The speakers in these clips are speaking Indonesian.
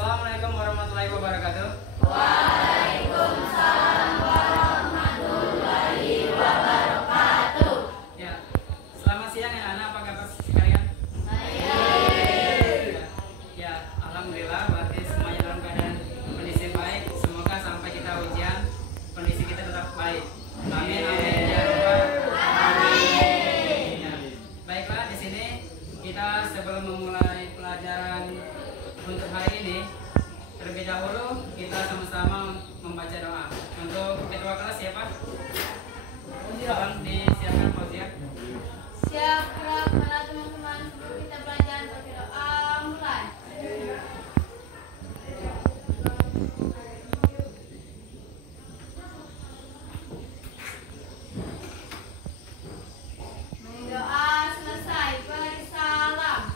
Assalamualaikum warahmatullahi wabarakatuh. Waalaikumsalam warahmatullahi wabarakatuh. Ya, selamat siang ya anak, apa kabar sekalian? Baik. Ya, alhamdulillah berarti semuanya dalam keadaan kondisi baik. Semoga sampai kita ujian kondisi kita tetap baik. Amin amin ya rabbal alamin. Ya, baiklah di sini kita sebelum memulai pelajaran untuk hari ini, terlebih dahulu kita sama-sama membaca doa. Untuk ketua kelas siapa? Tolong disiapkan Fauzia. Siap, mana teman-teman, sebelum kita belajar berdoa mulai. Doa selesai, beri salam.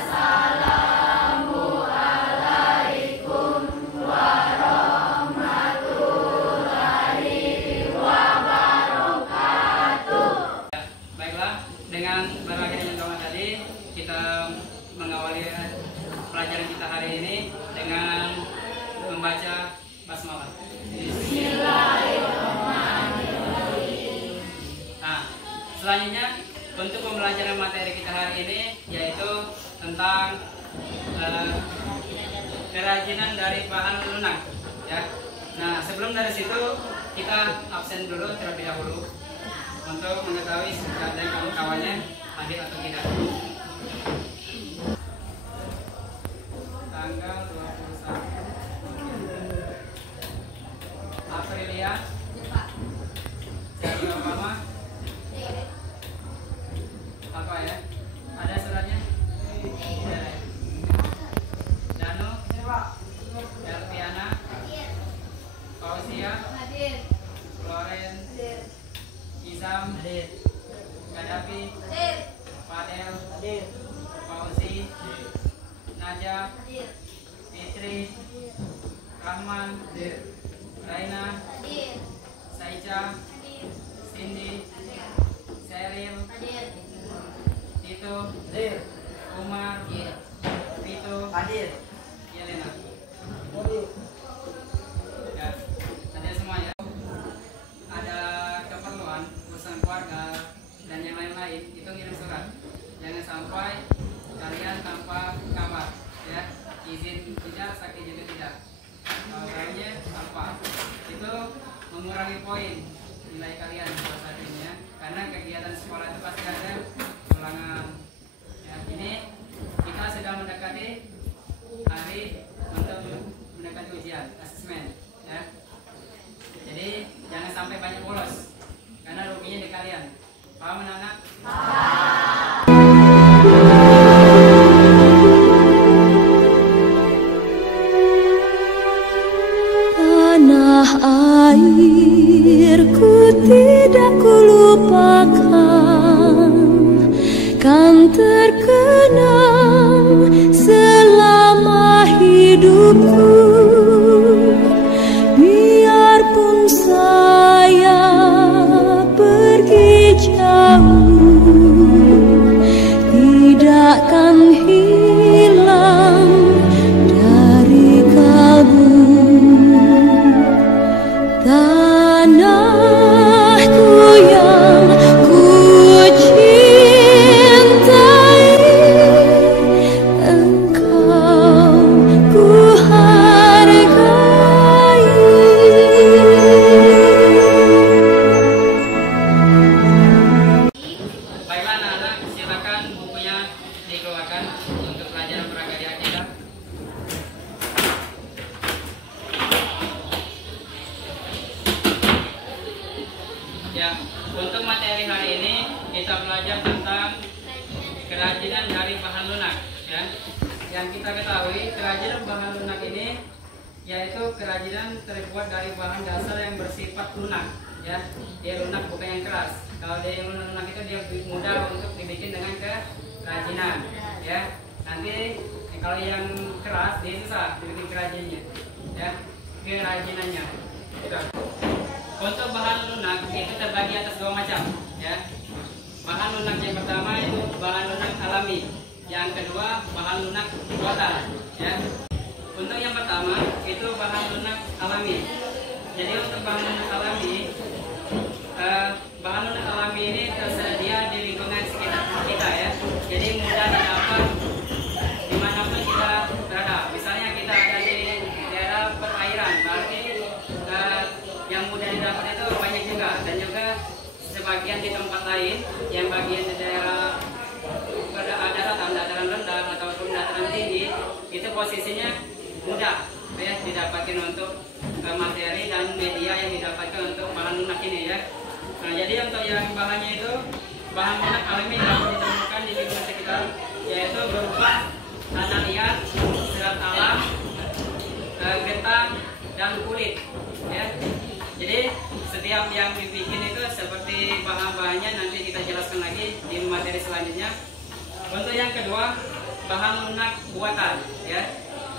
Assalamualaikum warahmatullahi wabarakatuh. Baiklah, dengan berakhirnya doa tadi, kita mengawali pelajaran kita hari ini dengan membaca basmalah. Bismillahirrahmanirrahim. Nah, selanjutnya untuk pembelajaran materi kita hari ini yaitu tentang kerajinan dari bahan lunak, ya. Nah, sebelum dari situ kita absen dulu terlebih dahulu untuk mengetahui keadaan kawan-kawannya hadir atau tidak. Tanggal 21 Aprilia dari Obama. Apa ya? Ada suratnya? Tidak. Danu, Elviana, Fauzia, Hadir. Loren, Hadir. Izam, Gaddafi, Hadir. Fadel, Fauzi, Najah, Hadir. Fitri, Rahman, Raina, Hadir. Saica, Hadir. Cindy, Hadir. Seril, Hadir. Tito, Umar, Vito, Yelena. Ya, ada semua ya. Ada keperluan urusan keluarga dan yang lain-lain itu ngirim surat. Jangan sampai kalian tanpa kabar, ya. Izin tidak, sakit juga tidak. Kayaknya apa? Itu mengurangi poin nilai kalian saat ini ya. Karena kegiatan sekolah itu pasti ada ulangan. Ya, ini kita sudah mendekati hari untuk mendekati ujian asesmen, ya. Jadi jangan sampai banyak bolos karena ruginya di kalian. Paham anak-anak? Tanah airku tidak kulupakan, kan terkenang selama hidupku. Biarpun saya pergi jauh, tidak akan hilang dari kalbu. Tanahku yang ku cintai, engkau ku hargai. Baiklah anak-anak, silakan bukunya dikeluarkan untuk pelajaran prakarya kita. Ya, untuk materi hari ini kita belajar tentang kerajinan dari bahan lunak, ya. Yang kita ketahui kerajinan bahan lunak ini yaitu kerajinan terbuat dari bahan dasar yang bersifat lunak, ya. Dia lunak bukan yang keras. Kalau dia yang lunak itu dia mudah untuk dibikin dengan kerajinan, ya. Nanti kalau yang keras dia susah dibikin kerajinannya, ya. Kerajinannya. Gitu. Untuk bahan lunak itu terbagi atas dua macam, ya. Bahan lunak yang pertama itu bahan lunak alami, yang kedua bahan lunak buatan, ya. alami. Jadi untuk bahan lunak alami, bahan lunak alami ini tersedia di lingkungan sekitar kita ya. Jadi mudah didapat dimanapun kita berada. Misalnya kita ada di daerah perairan, berarti yang mudah didapat itu banyak juga. Dan juga sebagian di tempat lain, yang bagian di daerah dataran rendah ataupun dataran tinggi, itu posisinya mudah ya didapatkan untuk materi dan media yang didapatkan untuk bahan lunak ini ya. Nah, jadi untuk yang bahannya itu bahan lunak alami yang dapat ditemukan di lingkungan sekitar, yaitu berupa tanah liat, serat alam, getah dan kulit ya. Jadi setiap yang dibikin itu seperti bahan-bahannya nanti kita jelaskan lagi di materi selanjutnya. Untuk yang kedua, bahan lunak buatan ya.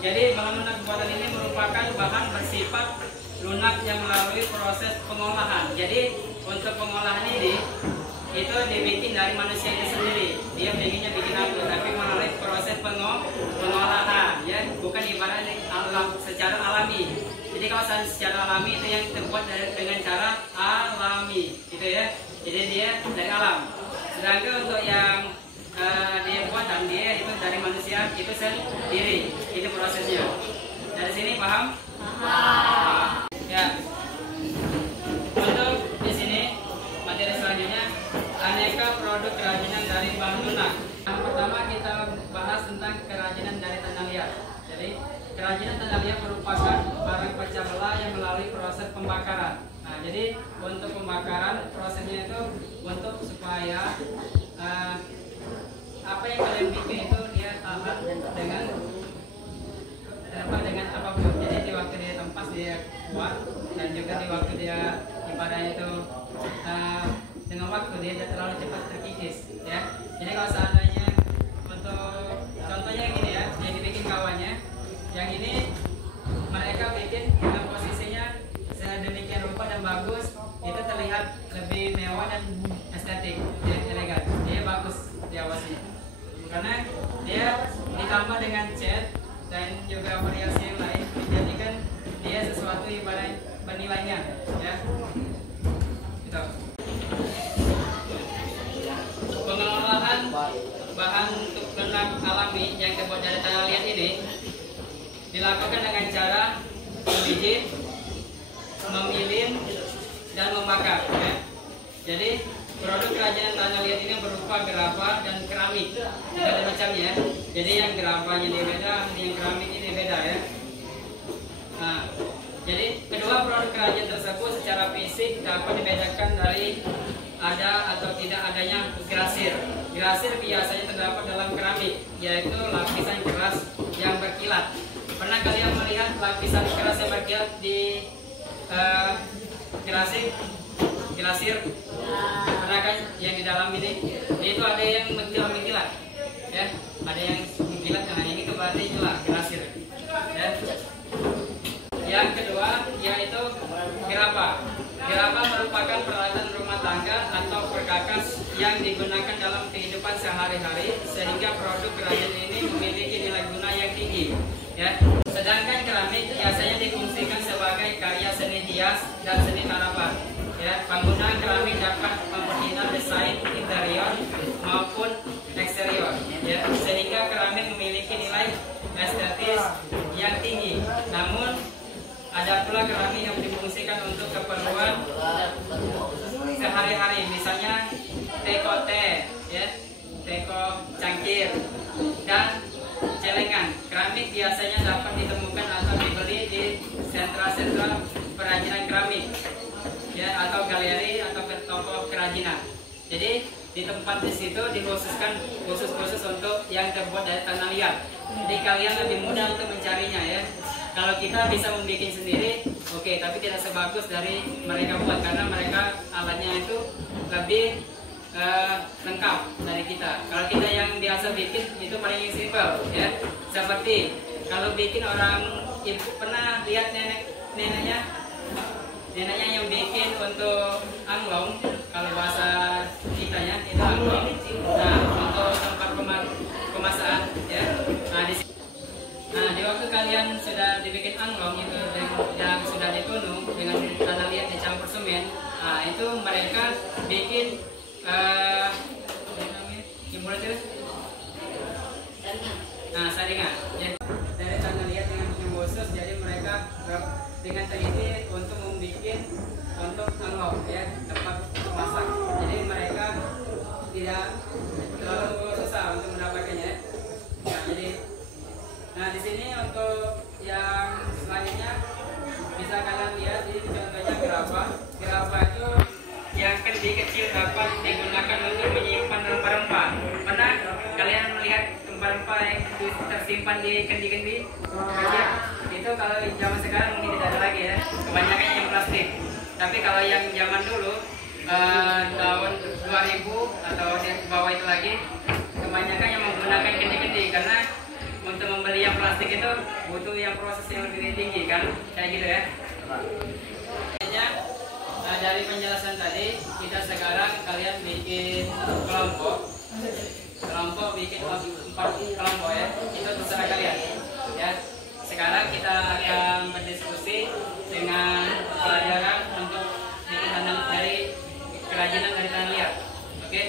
Jadi bahan lunak buatan ini merupakan bahan bersifat lunak yang melalui proses pengolahan. Jadi untuk pengolahan ini itu dibikin dari manusia itu sendiri. Dia pengennya bikin apa, tapi melalui proses pengolahan ya, bukan ibaratnya alam secara alami. Jadi kalau secara alami itu yang terbuat dengan cara alami, gitu ya. Jadi dia dari alam. Sedangkan untuk yang dia buatan, dia itu dari manusia itu sendiri. Itu prosesnya. Dari sini paham? Paham. Ya. Untuk di sini materi selanjutnya, aneka produk kerajinan dari bahan lunak. Yang pertama kita bahas tentang kerajinan dari tanah liat. Jadi kerajinan tanah liat merupakan barang pecah belah yang melalui proses pembakaran. Nah, jadi untuk pembakaran prosesnya itu untuk supaya apa yang kalian bikin itu dia tahan dengan apapun. Jadi di waktu dia tempas dia kuat, dan juga di waktu dia ibaratnya itu dengan waktu dia tidak terlalu cepat terkikis ya. Jadi kalau seandainya untuk contohnya gini ya, yang dibikin kawannya, yang ini mereka bikin dengan posisinya sedemikian rupa dan bagus, itu terlihat lebih mewah dan estetik dan elegan. Dia bagus diawasi karena dia ditambah dengan cat dan juga variasi yang lain, menjadikan dia sesuatu ibarat bernilainya ya. Gitu. Pengelolaan bahan untuk lunak alami yang terbuat dari tanah liat ini dilakukan dengan cara membijit, memilin, dan membakar ya. Jadi produk kerajinan tanah liat ini berupa gerabah dan keramik. Tidak ada macamnya. Jadi yang gerabahnya ini beda, yang keramik ini beda ya. Nah, jadi kedua produk kerajinan tersebut secara fisik dapat dibedakan dari ada atau tidak adanya grasir. Grasir biasanya terdapat dalam keramik, yaitu lapisan keras yang berkilat. Pernah kalian melihat lapisan keras yang berkilat di glasir? Pernah kan yang di dalam ini? Itu ada yang mengkilat ya, ada yang mengkilat. Nah, ini berarti itulah glasir ya. Yang kedua yaitu gerabah. Gerabah merupakan peralatan rumah tangga atau perkakas yang digunakan dalam kehidupan sehari-hari, sehingga produk kerajinan ini memiliki nilai guna yang tinggi ya. Sedangkan keramik biasanya difungsikan sebagai karya seni hias dan seni harapan ya. Penggunaan keramik dapat memperhina desain interior maupun eksterior ya, sehingga keramik memiliki nilai estetis yang tinggi. Namun ada pula keramik yang difungsikan untuk keperluan sehari-hari, misalnya teko teh ya, teko cangkir, dan celengan. Keramik biasanya dapat ditemukan atau dibeli di sentra-sentra kerajinan keramik ya, atau galeri atau ke toko kerajinan. Jadi di tempat di situ dikhususkan khusus untuk yang terbuat dari tanah liat. Jadi kalian lebih mudah untuk mencarinya ya. Kalau kita bisa membuat sendiri, oke, tapi tidak sebagus dari mereka buat, karena mereka alatnya itu lebih lengkap dari kita. Kalau kita yang biasa bikin itu paling simpel ya. Seperti kalau bikin orang ibu pernah lihat neneknya yang bikin untuk anglong, kalau bahasa kitanya itu anglong. Nah, untuk tempat pemasangan ya. Nah, di waktu kalian sudah dibikin anglong itu yang sudah ditunung dengan tanah liat dicampur semen, nah itu mereka bikin gimana itu? Nah, saringan. Jadi, dari tanah liat dengan bumbu khusus, jadi mereka dengan teliti untuk membuat untuk anglong ya, tempat masak. Jadi mereka tidak terlalu susah untuk mendapatkannya. Nah, di sini untuk yang selanjutnya bisa kalian lihat, ini contohnya gerabah. Gerabah itu yang kendi kecil dapat digunakan untuk menyimpan rempah-rempah. Pernah kalian melihat rempah-rempah yang tersimpan di kendi-kendi kecil? Itu kalau zaman sekarang mungkin tidak ada lagi ya, kebanyakan yang plastik. Tapi kalau yang zaman dulu tahun 2000 atau di bawah itu lagi, kebanyakan yang menggunakan kendi-kendi karena untuk membeli yang plastik itu butuh yang proses yang lebih tinggi kan, kayak gitu ya. Dari penjelasan tadi, kita sekarang kalian bikin kelompok bikin 4 kelompok ya, itu terserah kalian ya. Sekarang kita akan berdiskusi dengan pelajaran untuk bikin tanam dari kerajinan dari tanah liat. Oke?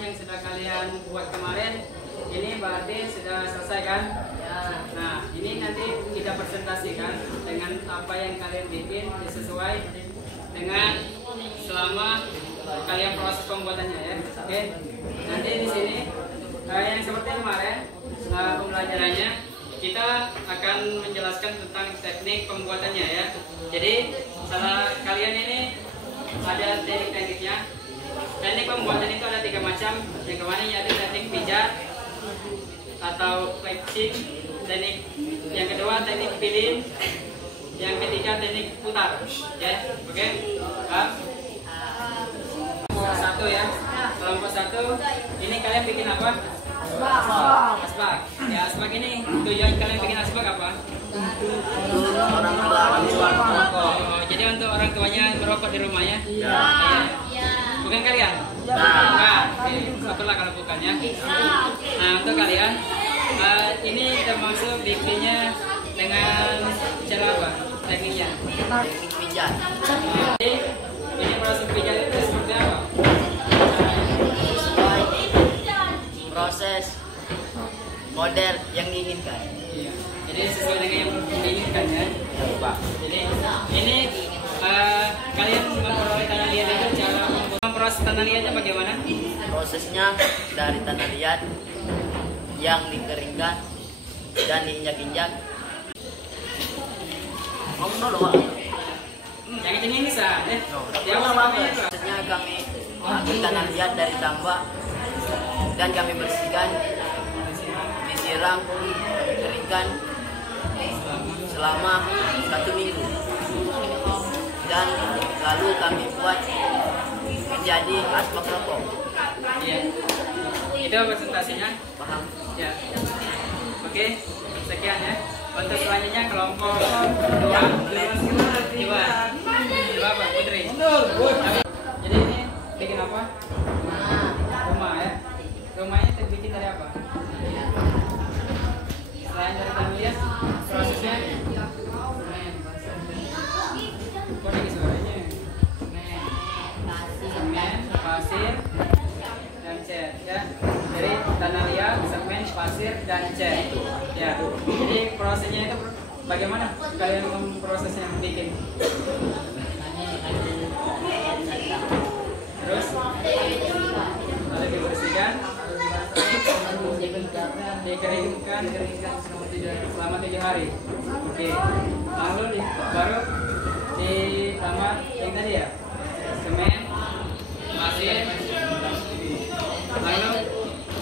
Yang sudah kalian buat kemarin ini berarti sudah selesai kan? Ya. Nah, ini nanti kita presentasikan dengan apa yang kalian bikin sesuai dengan selama kalian proses pembuatannya ya. Oke. Nanti di sini yang seperti kemarin pembelajarannya kita akan menjelaskan tentang teknik pembuatannya ya. Jadi salah kalian ini ada teknik-tekniknya. Teknik pembuatan itu ada 3 macam. Yang kemarin yaitu teknik pijat atau flexing, teknik yang kedua teknik pilin, yang ketiga teknik putar. Ya, oke. Satu ya, kelompok 1. Ini kalian bikin apa? Asbak. Ya, asbak ini tujuan kalian bikin asbak apa? Orang tua merokok. Jadi untuk orang tuanya merokok di rumah ya? Ya. Bukan kalian? Nah. Syukurlah kalau bukan ya. Nah, untuk kalian ini termasuk bikinnya dengan cara apa? Tekniknya? Teknik pijat. Jadi ini proses pijat itu seperti apa? Sesuai proses model yang diinginkan. Iya. Jadi sesuai dengan yang diinginkan ya. Jadi ini kalian memperoleh tanah liat itu cara proses tanah liatnya bagaimana? Prosesnya dari tanah liat yang dikeringkan dan diinjak-injak. Yang ini bisa ya. Prosesnya kami ambil tanah liat dari tambak dan kami bersihkan, disiram, kami keringkan selama 1 minggu. Dan lalu kami buat menjadi asbak rokok. Iya. Itu presentasinya. Paham? Ya. Oke, sekian ya. Untuk selanjutnya kelompok 2. Coba apa? Putri. Jadi ini bikin apa? Rumah ya. Rumahnya terbikin dari apa? Selain dari tanah liat, prosesnya kok lagi suaranya? Semen, pasir, dan cat ya. Dari tanah liat, semen, pasir, dan cat ya. Jadi prosesnya itu bagaimana kalian memprosesnya bikin? Terus lalu dibersihkan, dikeringkan selama 7 hari. Oke. Lalu baru ditambah yang tadi ya, semen, pasir, lalu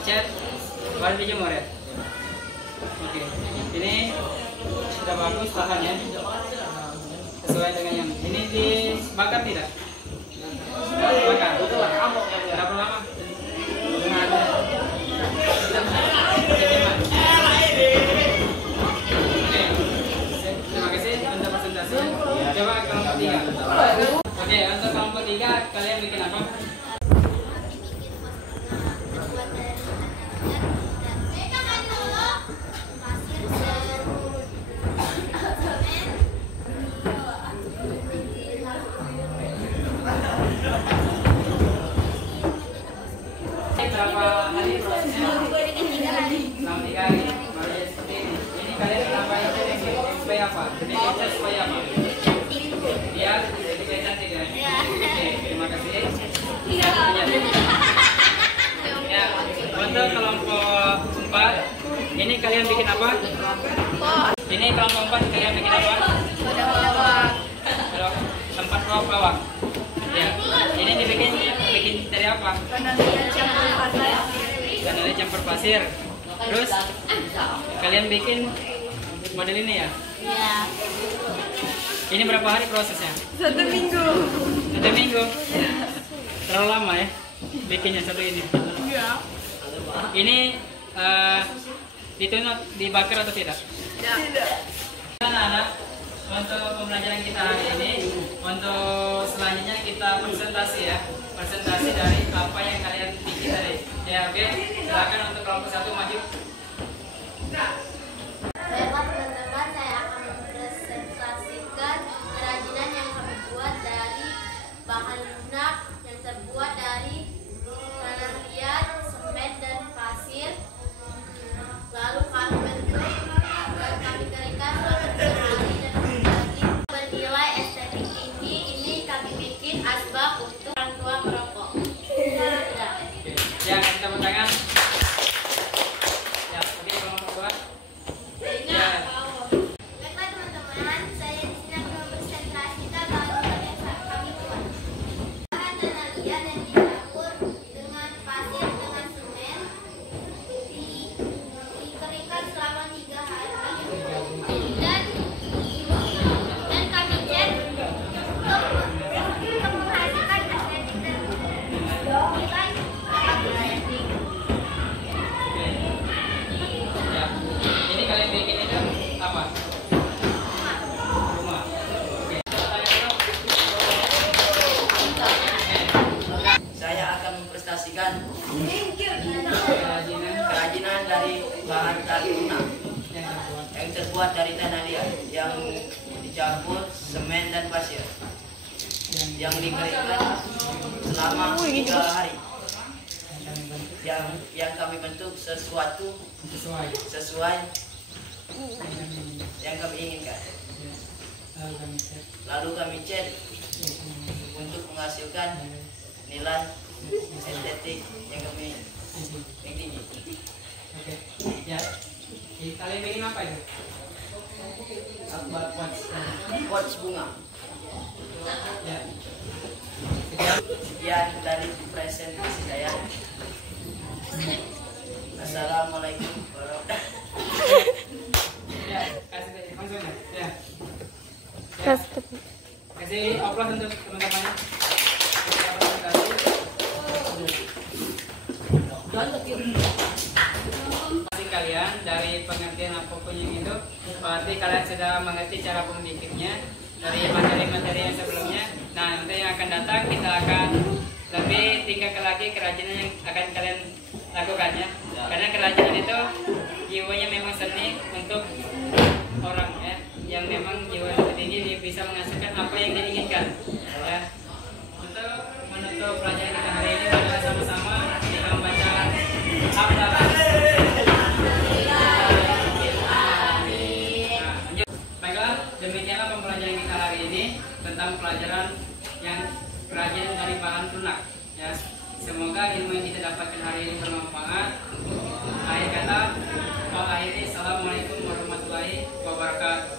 cat baru dijemur ya. Oke, ini sudah bagus tahannya, sesuai dengan yang ini. Dibakar tidak? Bakar. Berapa lama? Oke, terima kasih untuk presentasinya. Coba kelompok 3. Oke, untuk kelompok 3 kalian bikin apa? Berapa hari prosesnya? Selama 3 hari. Baru jadi seperti ini. Ini kalian tambahin supaya apa? Bikin supaya apa? Biar jadi kayak cantik ya. Oke, terima kasih. Ya, untuk kelompok 4, ini kalian bikin apa? Ini kelompok 4 kalian bikin apa? Tempat bawah. Ya, ini dibikin dari apa? Kanalnya campur pasir. Terus kalian bikin model ini ya? Iya. Ini berapa hari prosesnya? 1 minggu. 1 minggu? Terlalu lama ya bikinnya satu ini? Iya. Ini ditunut, dibakar atau tidak? Tidak. Anak-anak, untuk pembelajaran kita hari ini, untuk selanjutnya kita presentasi ya. Presentasi dari apa yang kalian bikin tadi. Ya, oke. Silakan untuk kelompok 1 maju. Baiklah teman-teman, saya akan mempresentasikan kerajinan yang kami buat dari bahan lunak yang terbuat dari tanah liat, semen dan pasir. Lalu kami bentuk dan kami keringkan selama 3 hari dan lagi bernilai estetik tinggi. Ini kami bikin asbak untuk orang tua merokok. Ya, kita tepuk tangan. Ya, oke, kelompok 2. Ya. Baiklah teman-teman, saya di sini akan mempresentasikan bahan-bahan yang kami buat. Bahan tanah liat yang dicampur dengan pasir dengan semen, dikeringkan selama 3 hari dan kami cat untuk menghasilkan estetik dan nilai estetik. Ya. Ini kalian bikin itu apa? Rumah. Oke. Saya akan mempresentasikan Kerajinan kerajinan dari bahan tali lunak yang terbuat yang terbuat dari tanah liat yang dicampur semen dan pasir yang dikeringkan selama 3 hari yang kami bentuk sesuatu sesuai yang kami inginkan. lalu kami cat. Lalu kami cat untuk menghasilkan nilai estetik yang kami yang tinggi. Oke. Ya. Jadi, kalian bikin apa itu? Akbar quads. Quotes bunga. Ya. Sekian dari presentasi saya. Assalamualaikum warahmatullahi wabarakatuh. Ya, kasih langsung ya. Ya. Kasih aplaus untuk teman-temannya. Kalian dari pengertian apapun yang itu, berarti kalian sudah mengerti cara pembikinnya dari materi-materi yang sebelumnya. Nah, nanti yang akan datang kita akan lebih tingkatkan lagi kerajinan yang akan kalian lakukan ya. Karena kerajinan itu jiwanya memang seni untuk orang ya, yang memang jiwa yang tinggi dia bisa menghasilkan apa yang diinginkan ya. Untuk menutup pelajaran kita hari ini, kita sama-sama dengan membaca Al-Fatihah. Baiklah, demikianlah pembelajaran kita hari ini tentang pelajaran yang kerajinan dari bahan lunak ya. Semoga ilmu yang kita dapatkan hari ini bermanfaat. Akhir kata, Assalamualaikum warahmatullahi wabarakatuh.